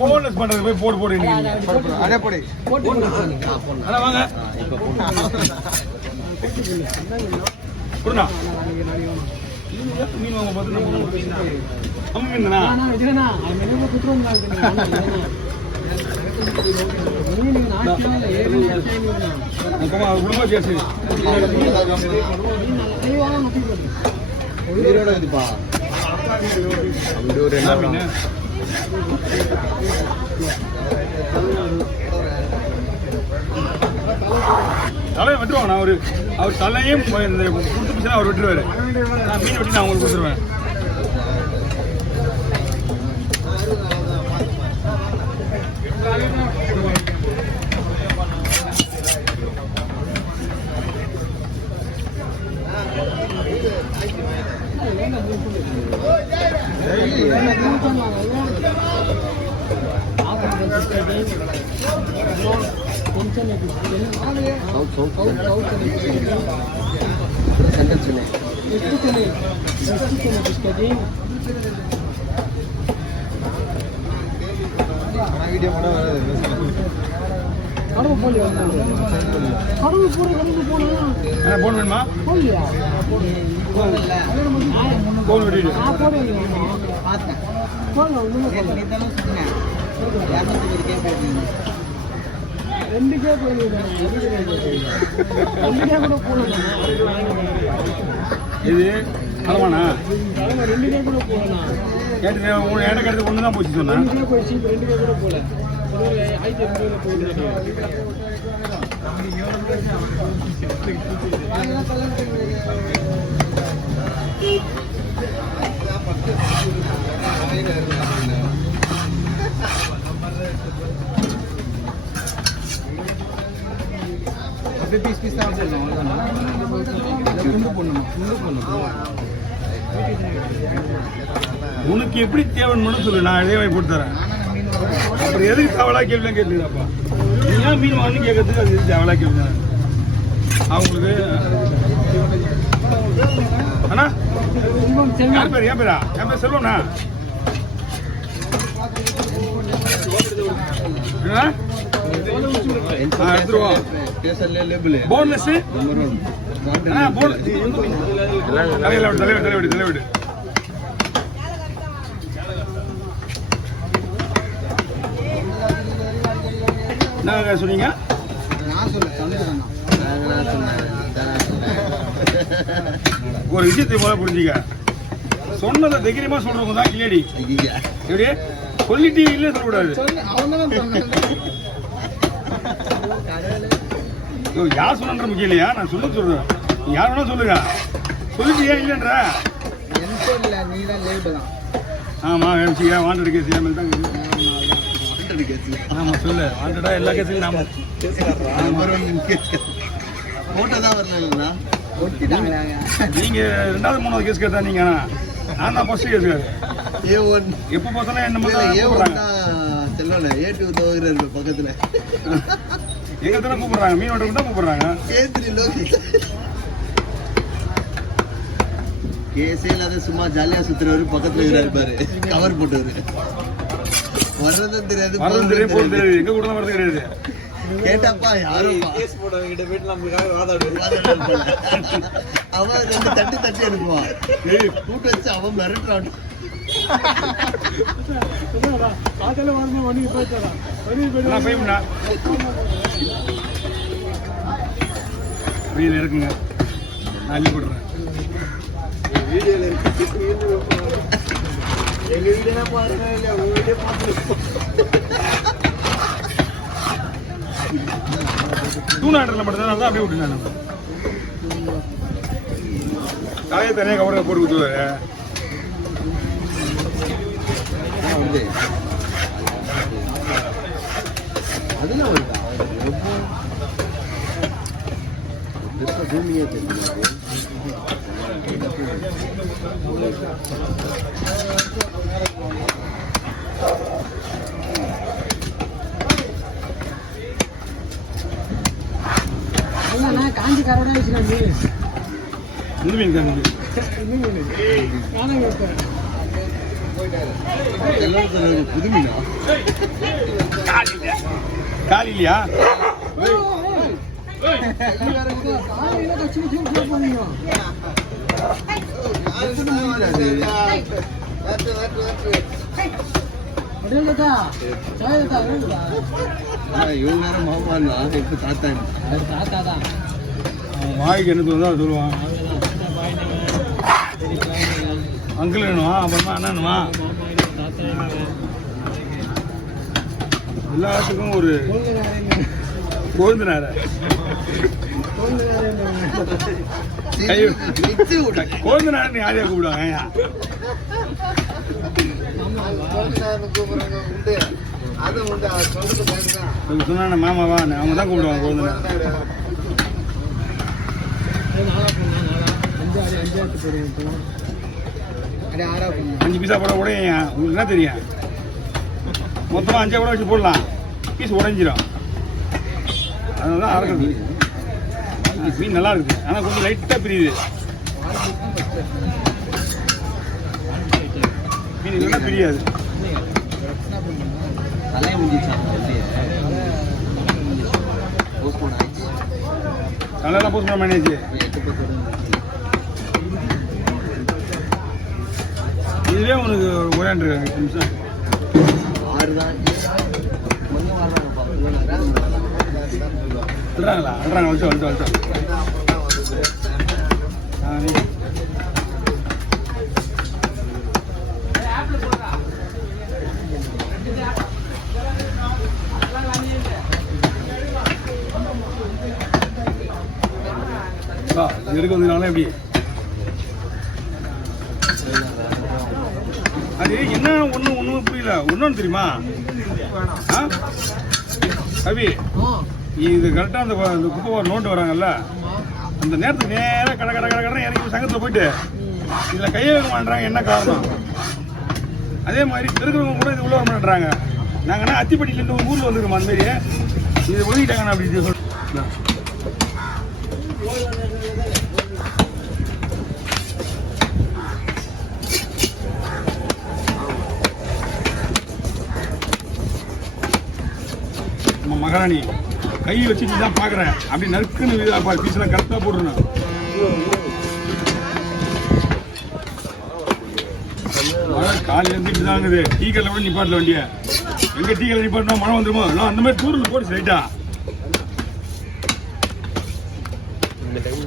Bonus பண்றது போய் போடு போடு அதே போடு அட வாங்க குடுனா மீன் வாங்க பார்த்தா அம்மா மீன்னா நான் வெஜ்ஜனா மெனுல குத்துறோம்ல மீன் நாட்டில ஏறி மீனா அப்பமா குடுமா சேசி நீ வாங்க நத்தி உயிரோட இதுப்பா ஒரு என்ன மீன் தலையை வெட்டுவாங்க நான் அவர் தலையும் கொடுத்து அவர் வெட்டுருவாரு நான் மீன் வெட்டி நான் உங்களுக்கு கொடுத்துருவேன் போடணுமா இது அளவானா எனக்கு எடுத்து ஒன்று தான் போச்சு சொன்னேன் உனக்கு எப்படி தேவைன்னு சொல்லு நான் இதே வாங்கி போட்டு தரேன் அப்புறம் எதுக்கு தவளா கேள்வி கேட்டுப்பா நீ ஏன் மீன் வாங்கி கேட்கறதுக்கு அது எதுக்கு தவளா கேள்வி அவங்களுக்கு அண்ணா யார் பேர் என் பேரா என் பேர் செல்வம்ண்ணா எடுத்துருவோம் போன்லெஸ் தலைவிடு தலைவிடு என்ன சொன்னீங்க ஒரு விஷயத்தை போல புரிஞ்சுக்க சொன்னதை தைரியமா சொல்றவங்க தான் கிளேடி எப்படி சொல்லிட்டு இல்ல சொல்லக்கூடாது யார் சொன்ன முக்கியம் இல்லையா நான் சொல்றேன் யார் வேணா சொல்லுங்க சொல்லிட்டு ஏன் இல்லைன்ற ஆமா வாண்டட் கேஸ் தான் ஆமா சொல்லு வாண்டடா எல்லா கேஸையும் நாம நீங்க ரெண்டாவது மூணாவது கேஸ் கேட்டா நீங்க நான் தான் ஃபர்ஸ்ட் கேஸ் எப்ப பார்த்தாலும் என்ன பக்கத்துல எங்க தானே கூப்பிடுறாங்க மீன் வட்டம் தான் கூப்பிடுறாங்க கேஸே இல்லாத சும்மா ஜாலியா சுத்துறவரு பக்கத்துல இருப்பாரு கவர் போட்டவரு வர்றதும் தெரியாது எங்க கூட வரது கிடையாது கேட்டாப்பா யாரும் அவன் ரெண்டு தட்டி அனுப்புவான் கூட்டு வச்சு அவன் மிரட்டுறான் இருக்குங்க நான் போடுறேன் எங்க வீடு பாருங்க வீடே பார்த்து தூணாடல மட்டும்தான் அப்படியே விட்டுருந்தேன் காலையை தனியாக கவரை போட்டு கொடுத்துருவாரு அதெல்லாம் வருதா பூமியே தெரியும் காஞ்சி கரடா மீன் காஞ்சி புது மீனா காலி இல்லையா? இவங்க நேரம் மாமாண்ணா இப்ப தாத்தா அவன் வாய்க்கு என்ன தோணுதோ அதை சொல்லுவான். அங்கிள் வேணுமா, அப்புறமா அண்ணனுமா, எல்லாத்துக்கும் ஒரு கோவிந்தனார கோவிந்தனாரன்னு யாரையா கூப்பிடுவாங்க? சொன்ன மாமாவா அவங்க தான் கூப்பிடுவாங்க கோவிந்தனார். 5 பீஸா போட உடையா உங்களுக்கு என்ன தெரியும்? மொத்தமாக 5 கூட வச்சு போடலாம், பீஸ் உடைஞ்சிடும். அதனால தான் அரைக்கிறது. மீன் நல்லா இருக்குது, ஆனால் கொஞ்சம் லைட்டாக பிரியுது. மீன் இல்லைன்னா பிரியாது. தலையெல்லாம் போஸ்ட் பண்ண மேனேஜ். இதுவே உனக்கு ஓடாண்டு நிமிஷம் சொல்கிறாங்களா? சொல்கிறாங்க, வந்துட்டோம். எடுக்க வந்ததுனால எப்படி அது என்ன ஒன்றும் புரியல. ஒன்றும் தெரியுமா கவி? இது கரெக்டாக அந்த குப்பை நோட்டு வராங்கல்ல, அந்த நேரத்துக்கு நேராக கடை இறங்கி சங்கத்தில் போயிட்டு இதில் கையை வைக்க மாட்டேறாங்க. என்ன காரணம்? அதே மாதிரி இருக்கிறவங்க கூட இது உள்ள வர மாட்டேறாங்க. நாங்கன்னா அத்திப்பட்டியிலேருந்து ஒரு ஊரில் வந்துருக்கோம். அந்த மாதிரி இது ஒதுக்கிட்டாங்கண்ணா அப்படி சொல்லி நம்ம மகாராணி கை வச்சுட்டு தான் பார்க்குறேன். அப்படி நறுக்குன்னு பீஸ்லாம் கரெக்டாக போட்டுருணும். காலையில் இருந்துட்டு தான் இருக்குது. டீ கடையில் கூட நிப்பாட்டில் வண்டியை எங்கே டீ கடையில் நிப்பாட்டினா மழை வந்துருமோ எல்லாம் அந்த மாதிரி தூரில் போட்டு ரைட்டா. இந்த டைம்